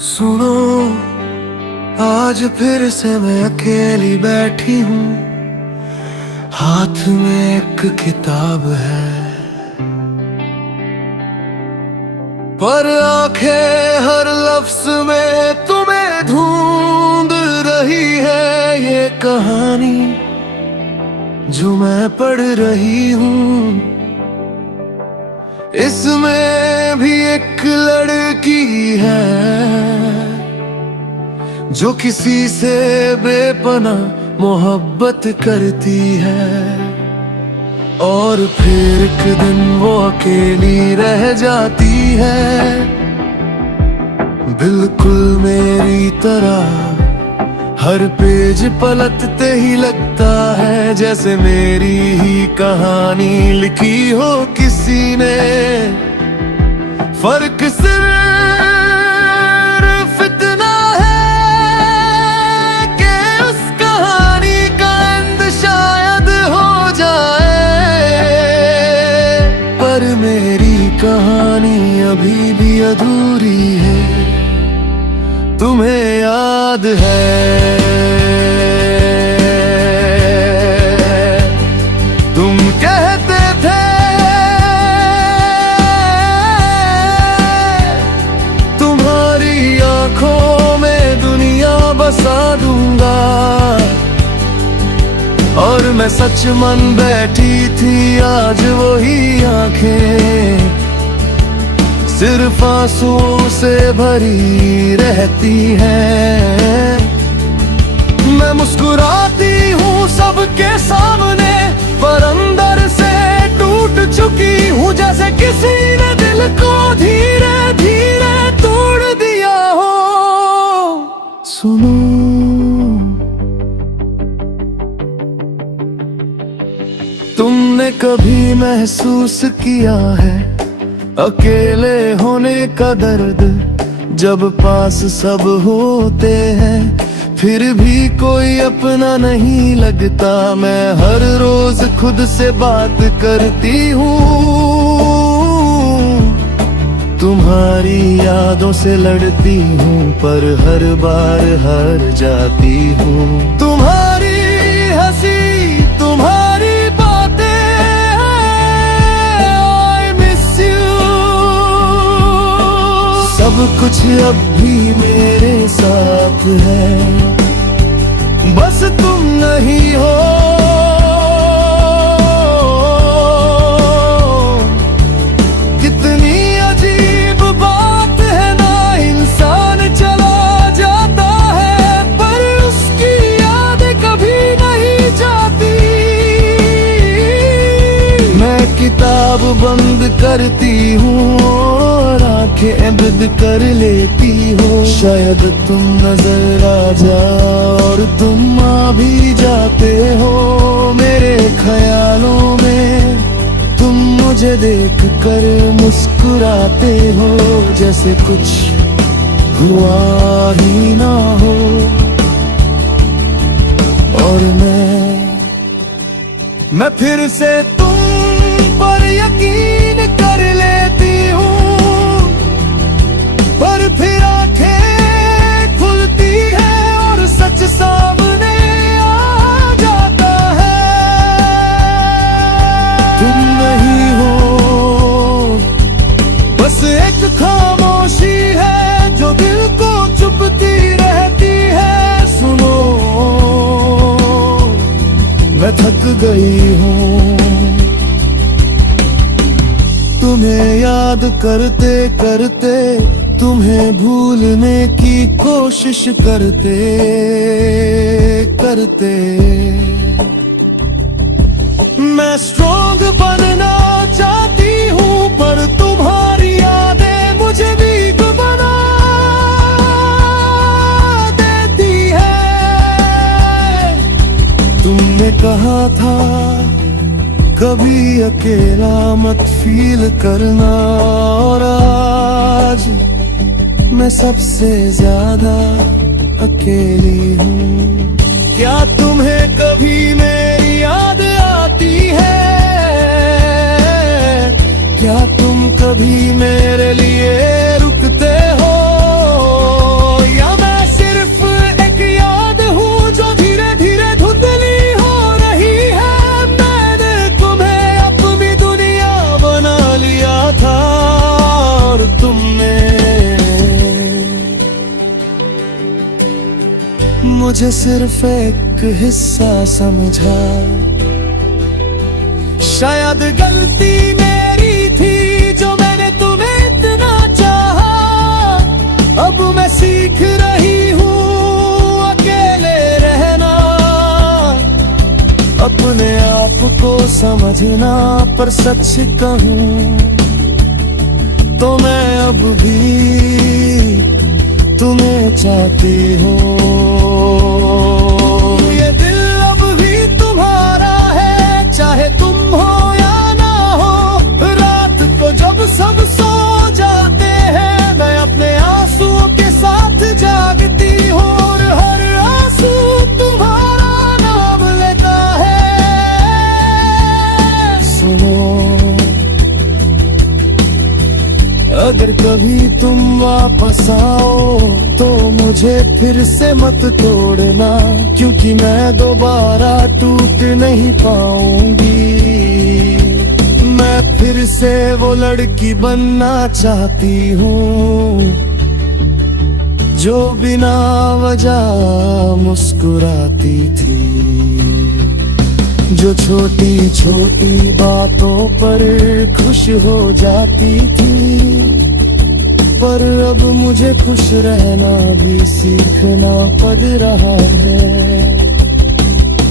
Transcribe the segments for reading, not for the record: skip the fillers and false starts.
सुनो, आज फिर से मैं अकेली बैठी हूँ, हाथ में एक किताब है, पर आंखें हर लफ्ज में तुम्हें ढूंढ रही है। ये कहानी जो मैं पढ़ रही हूँ, इसमें भी एक लड़की है जो किसी से बेपनाह मोहब्बत करती है, और फिर एक दिन वो अकेली रह जाती है, बिल्कुल मेरी तरह। हर पेज पलटते ही लगता है जैसे मेरी ही कहानी लिखी हो किसी ने। फर्क सिर्फ इतना है कि उस कहानी का अंत शायद हो जाए, पर मेरी कहानी अभी भी अधूरी है। तुम्हें याद है, तुम कहते थे तुम्हारी आंखों में दुनिया बसा दूंगा, और मैं सच मन बैठी थी। आज वही आंखें सिर्फ आंसुओं से भरी रहती है। मैं मुस्कुराती हूँ सबके सामने, पर अंदर से टूट चुकी हूँ, जैसे किसी ने दिल को धीरे धीरे तोड़ दिया हो। सुनो, तुमने कभी महसूस किया है अकेले होने का दर्द, जब पास सब होते हैं फिर भी कोई अपना नहीं लगता। मैं हर रोज खुद से बात करती हूँ, तुम्हारी यादों से लड़ती हूँ, पर हर बार हार जाती हूँ। तुम्हारी हंसी, तुम्हारी सब कुछ अब भी मेरे साथ है, बस तुम नहीं हो। कितनी अजीब बात है ना, इंसान चला जाता है पर उसकी याद कभी नहीं जाती। मैं किताब बंद करती हूँ और आंखें बंद कर लेती हो, शायद तुम नजर आ जाओ और तुम आ भी जाते हो मेरे ख्यालों में। तुम मुझे देख कर मुस्कुराते हो जैसे कुछ हुआ ही ना हो, और मैं फिर से तुम पर यकीन कर लेती हूँ, पर फिर आंखें खुलती है और सच सामने आ जाता है। तुम नहीं हो, बस एक खामोशी है जो दिल को चुभती रहती है। सुनो, मैं थक गई हूँ तुम्हें याद करते करते, तुम्हें भूलने की कोशिश करते करते। मैं स्ट्रॉन्ग बनना चाहती हूँ, पर तुम्हारी यादें मुझे वीक बना देती है। तुमने कहा था कभी अकेला मत फील करना, और आज मैं सबसे ज्यादा अकेली हूँ। क्या तुम्हें कभी मेरी याद आती है? कभी मेरे लिए रुकते हो, या मैं सिर्फ एक याद हूँ जो धीरे धीरे धुंधली हो रही है। मैंने तुम्हें अपनी दुनिया बना लिया था और तुमने मुझे सिर्फ एक हिस्सा समझा। शायद गलती मेरी थी जो मैंने तुम्हें इतना चाहा। अब मैं सीख रही हूँ अकेले रहना, अपने आप को समझना। पर सच कहूँ तो मैं अब भी तुम्हें चाहती हूँ। ये दिल अब भी तुम्हारा है, चाहे तुम हो या ना हो। रात को जब सब सो जाते हैं, मैं अपने आंसुओं के साथ जागती हूँ, और हर आंसू तुम्हारा नाम लेता है। सुनो, अगर कभी तुम वापस आओ तो मुझे फिर से मत तोड़ना, क्योंकि मैं दोबारा टूट नहीं पाऊंगी। मैं फिर से वो लड़की बनना चाहती हूँ जो बिना वजह मुस्कुराती थी, जो छोटी छोटी बातों पर खुश हो जाती थी। पर अब मुझे खुश रहना भी सीखना पड़ रहा है।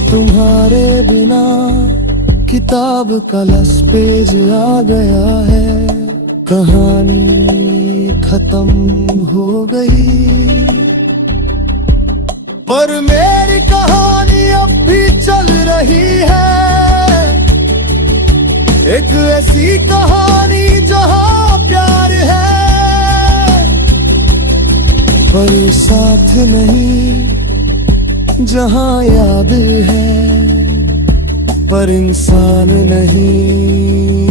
तुम्हारे बिना किताब का लास्ट पेज आ गया है, कहानी खत्म हो गई। पर मेरी कहानी अब भी चल रही है, एक ऐसी कहानी जहां प्यार है पर साथ नहीं, जहां याद है पर इंसान नहीं।